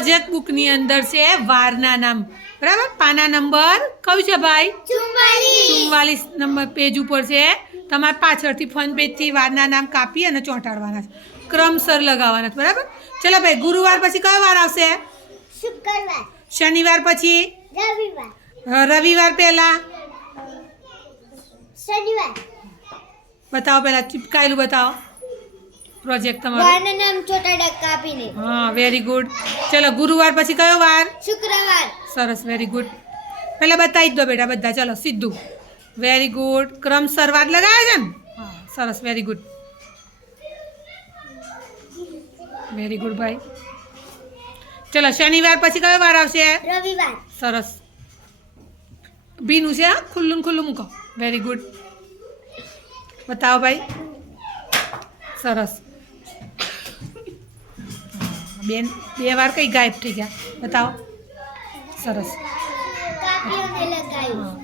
Project બુકની અંદર છે વારના નામ, બરાબર? પાના નંબર કયું છે ભાઈ? 44 નંબર પેજ ઉપર છે. તમારે પાછળથી ફન પેજથી વારના નામ કાપી અને ચોંટાડવાના છે, ક્રમસર લગાવવાના છે, બરાબર? ચલો ભાઈ, ગુરુવાર પછી કયો વાર આવશે? શુક્રવાર, શનિવાર પછી? રવિવાર, રવિવાર પહેલા? શનિવાર. બતાવો, પહેલા ચીપકાયેલું બતાવો પ્રોજેક્ટ તમારો. વારના નામ ચોટાડા કાપીને. હા, વેરી ગુડ. ચલો, ગુરુવાર પછી કયો વાર? શુક્રવાર. સરસ, વેરી ગુડ. પહેલાં બતાવી જ દો બેટા બધા. ચલો સીધું, વેરી ગુડ. ક્રમસર વાર લગાવે છે ને? હા, સરસ, વેરી ગુડ, વેરી ગુડ ભાઈ. ચલો, શનિવાર પછી કયો વાર આવશે? રવિવાર. સરસ, ભીનું છે, હા, ખુલ્લું ને ખુલ્લું મૂકો. Very good. બતાવો ભાઈ, સરસ. બેન બે વાર કઈ ગાયબ થઈ ગયા? બતાવો, સરસ. કાપીઓને લગાવ્યું. હા,